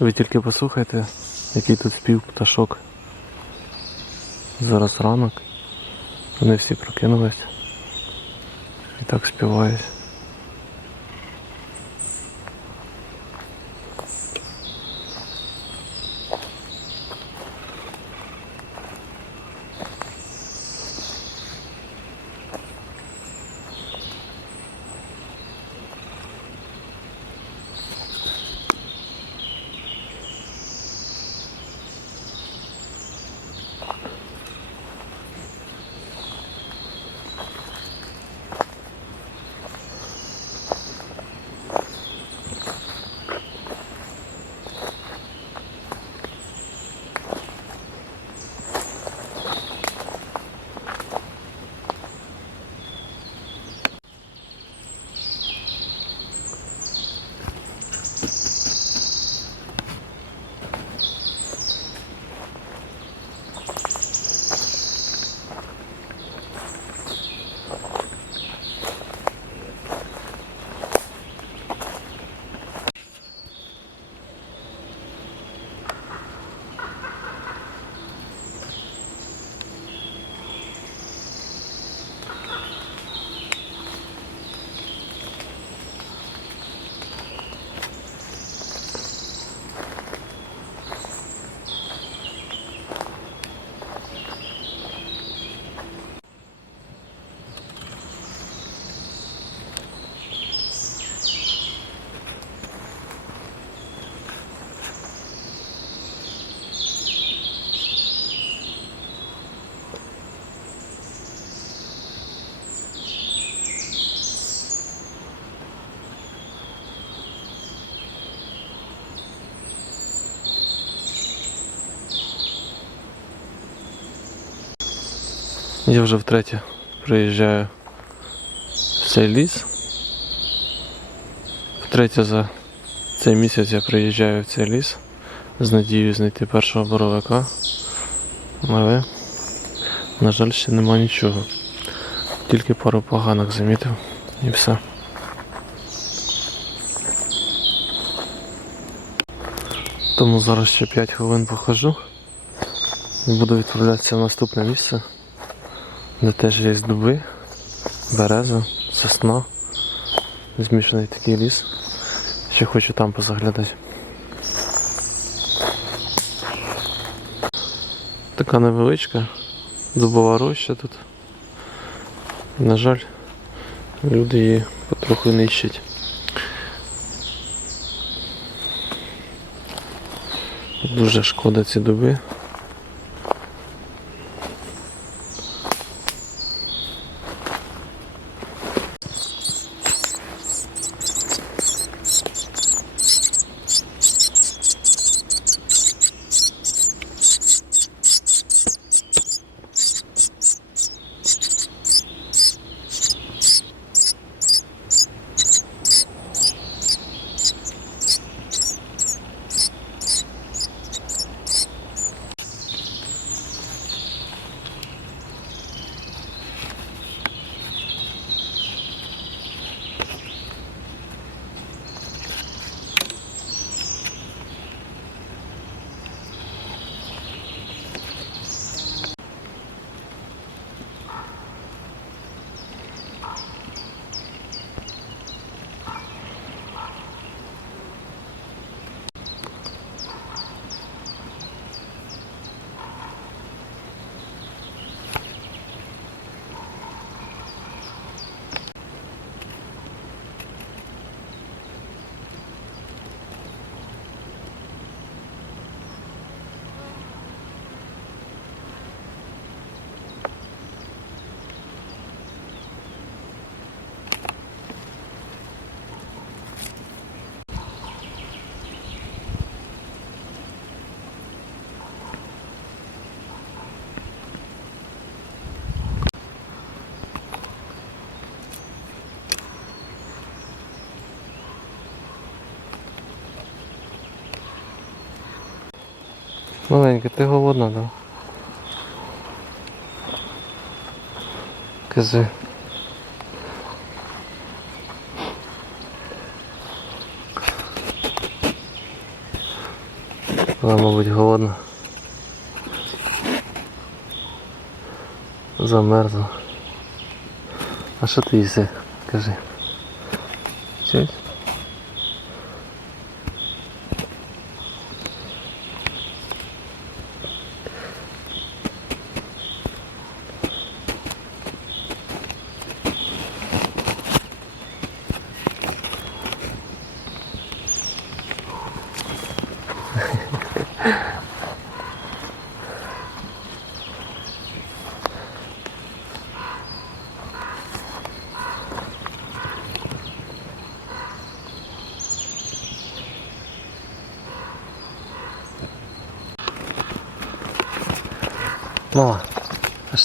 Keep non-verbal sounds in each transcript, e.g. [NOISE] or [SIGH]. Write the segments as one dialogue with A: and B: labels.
A: Ви тільки послухайте, який тут спів пташок. Зараз ранок. Вони всі прокинулись. І так співають. Я вже втретє приїжджаю в цей ліс. Втретє за цей місяць я приїжджаю в цей ліс з надією знайти першого боровика. Але, на жаль, ще нема нічого. Тільки пару поганок замітив і все. Тому зараз ще 5 хвилин похожу і буду відправлятися в наступне місце де теж є дуби, береза, сосна, змішаний такий ліс. Ще хочу там позаглядати. Така невеличка дубова роща тут. На жаль, люди її потроху нищать. Дуже шкода ці дуби. Маленька, ти голодна, да? Кажи. Вона, мабуть, голодна. Замерзла. А що ти їси? Кажи. Чуть?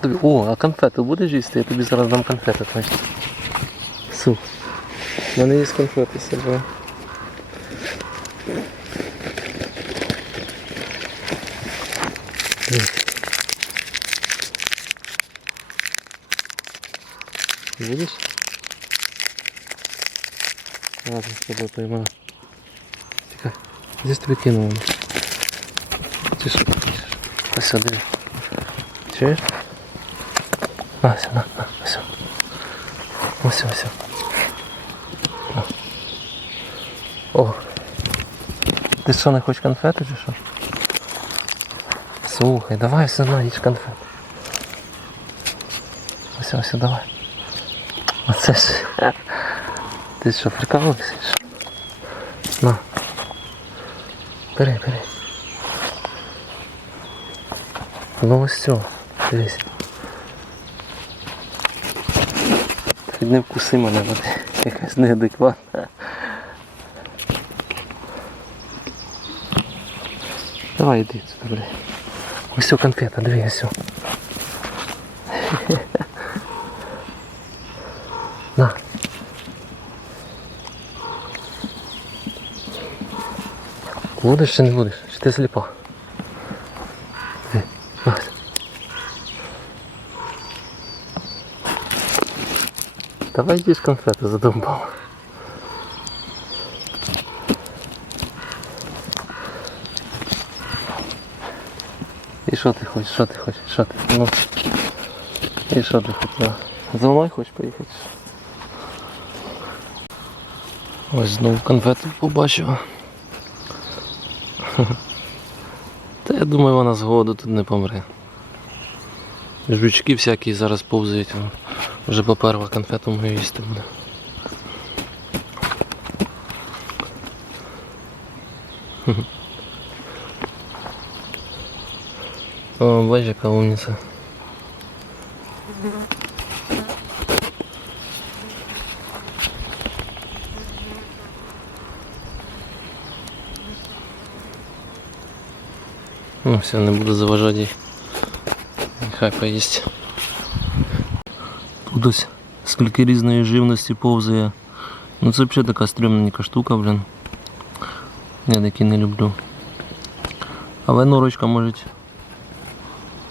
A: тобі? О, а конфету будеш їсти? Я тобі зараз дам конфети, точно. Су. У мене є конфети з собою. Дивись. Будеш? Ладно, з тобою поймаю. Тихо. Здесь тобі кинув. Тише, тише. Ось Сюди. Чуєш? На, на, ось. Ось, ось. На. О. Ти що, не хочеш конфети чи що? Слухай, давай все одно їж конфети. Ось, ось, давай. Оце ж. Ти що, прикалуєшся? На. Бери, бери. Ну ось все, дивись. Хоч не вкуси мене, якась неадекватна. Давай йди сюди, бля. Ось конфета, диви, ось. [LAUGHS] На. Будеш чи не будеш? Чи ти сліпа? Давай їж конфети задумав. І що ти хочеш? Що ти хочеш? Що ти? Ну. І що ти хотіла? За мною хочеш поїхати? Ось знову конфету побачив. [LAUGHS] Та я думаю, вона з голоду тут не помре. Жучки всякі зараз повзають. ну, Вже поперва конфету мою їсти буде. О, бачиш, яка умниця. Ну все, не буду заважати їй. Нехай поїсть. Тут ось скільки різної живності повзає. Ну це взагалі така стрімненька штука, блін. Я такі не люблю. Але норочка може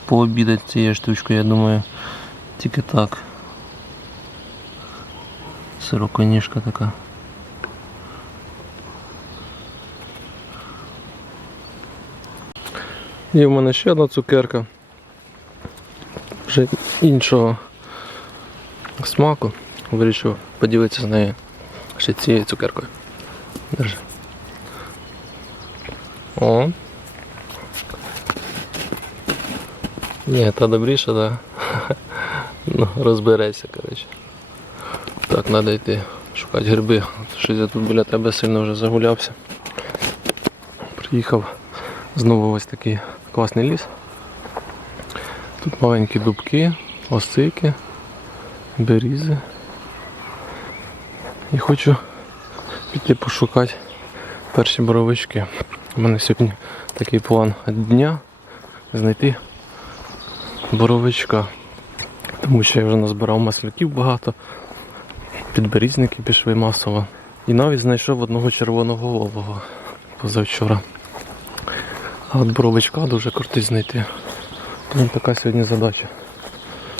A: пообідати цією штучкою, я думаю. Тільки так. Сироконіжка така. Є в мене ще одна цукерка. Вже іншого смаку. Вирішив поділитися з нею ще цією цукеркою. Держи. О. Ні, та добріша, да. [LAUGHS] ну, розбереться, коротше. Так, треба йти шукати гриби. Щось я тут біля тебе сильно вже загулявся. Приїхав знову ось такий класний ліс. Тут маленькі дубки, осики, берізи. І хочу піти пошукати перші боровички. У мене сьогодні такий план дня знайти боровичка. Тому що я вже назбирав масляків багато, підберізники пішли масово. І навіть знайшов одного червоноголового позавчора. А от боровичка дуже крутий знайти. Тому така сьогодні задача.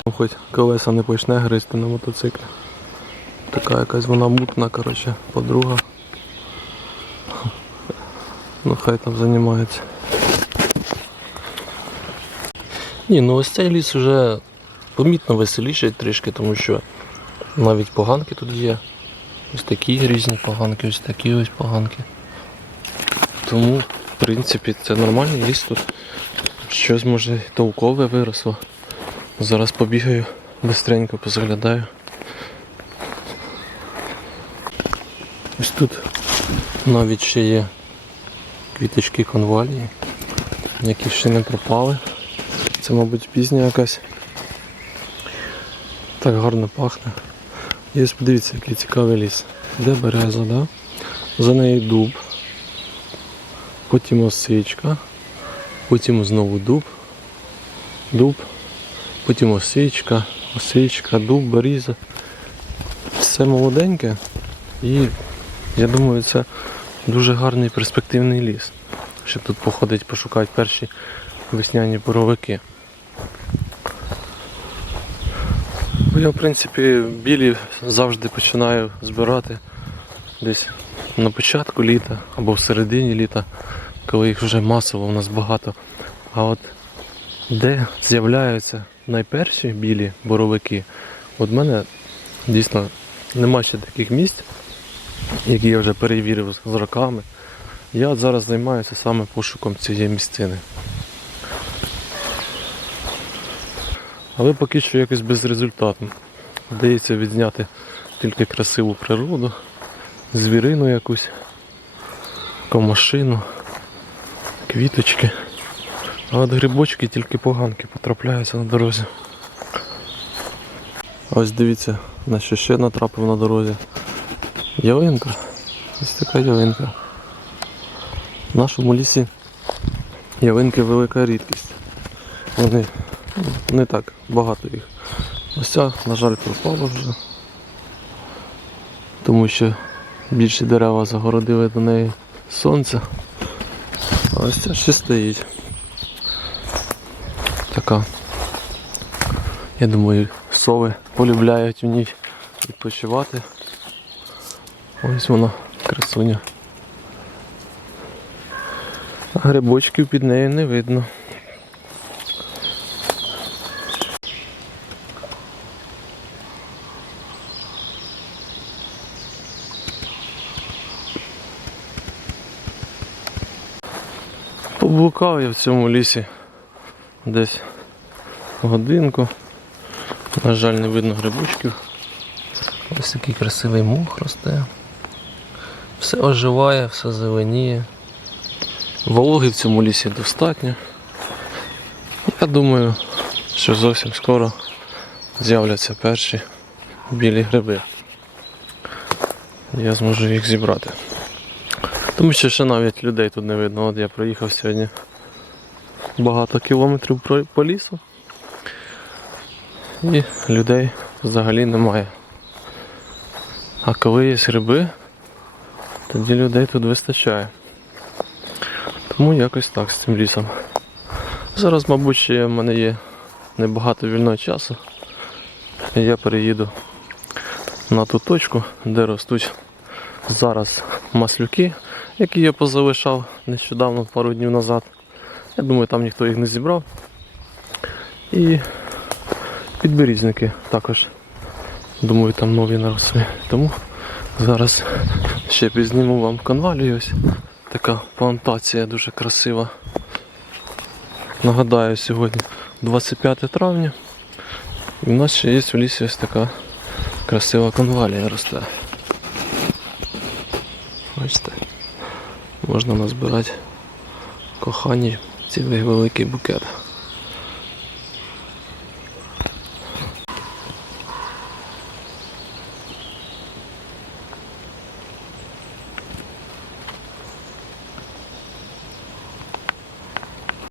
A: Ну, Хоч колеса не почне гризти на мотоциклі. Така якась вона мутна, коротше, подруга. Ну хай там займається.
B: Ні, ну ось цей ліс вже помітно веселіший трішки, тому що навіть поганки тут є. Ось такі різні поганки, ось такі ось поганки. Тому, в принципі, це нормальний ліс тут. Щось може толкове виросло. Зараз побігаю, бистренько позаглядаю. Ось тут навіть ще є квіточки конвалії, які ще не пропали. Це, мабуть, пізня якась. Так гарно пахне. Ось подивіться, який цікавий ліс. Де береза, да? За нею дуб. Потім осичка. Потім знову дуб. Дуб. Потім осичка, осичка, дуб, беріза. Все молоденьке. І я думаю, це дуже гарний перспективний ліс. Щоб тут походить, пошукати перші весняні боровики. Бо я, в принципі, білі завжди починаю збирати десь на початку літа або в середині літа, коли їх вже масово у нас багато. А от де з'являються найперші білі боровики, от в мене дійсно нема ще таких місць, які я вже перевірив з роками. Я от зараз займаюся саме пошуком цієї місцини. Але поки що якось безрезультатно. Вдається відзняти тільки красиву природу, звірину якусь, комашину, квіточки. А от грибочки тільки поганки потрапляються на дорозі. Ось дивіться, на що ще натрапив на дорозі. Ялинка. Ось така ялинка. В нашому лісі ялинки велика рідкість. Вони не так багато їх. Ось ця, на жаль, пропала вже. Тому що більші дерева загородили до неї сонце. Ось це ще стоїть. Така. Я думаю, сови полюбляють в ній відпочивати. Ось вона, красуня. Грибочків під нею не видно. Поблукав я в цьому лісі десь годинку. На жаль, не видно грибочків. Ось такий красивий мох росте. Все оживає, все зеленіє. Вологи в цьому лісі достатньо. Я думаю, що зовсім скоро з'являться перші білі гриби. Я зможу їх зібрати. Тому що ще навіть людей тут не видно. От я проїхав сьогодні багато кілометрів по лісу. І людей взагалі немає. А коли є гриби, тоді людей тут вистачає. Тому якось так з цим лісом. Зараз, мабуть, ще в мене є небагато вільного часу. Я переїду на ту точку, де ростуть зараз маслюки, які я позалишав нещодавно, пару днів назад. Я думаю, там ніхто їх не зібрав. І підберізники також. Думаю, там нові наросли. Тому зараз ще пізніму вам конвалію. Ось така плантація дуже красива. Нагадаю, сьогодні 25 травня. І в нас ще є в лісі ось така красива конвалія росте. Бачите, можна назбирати кохані цілий великий букет.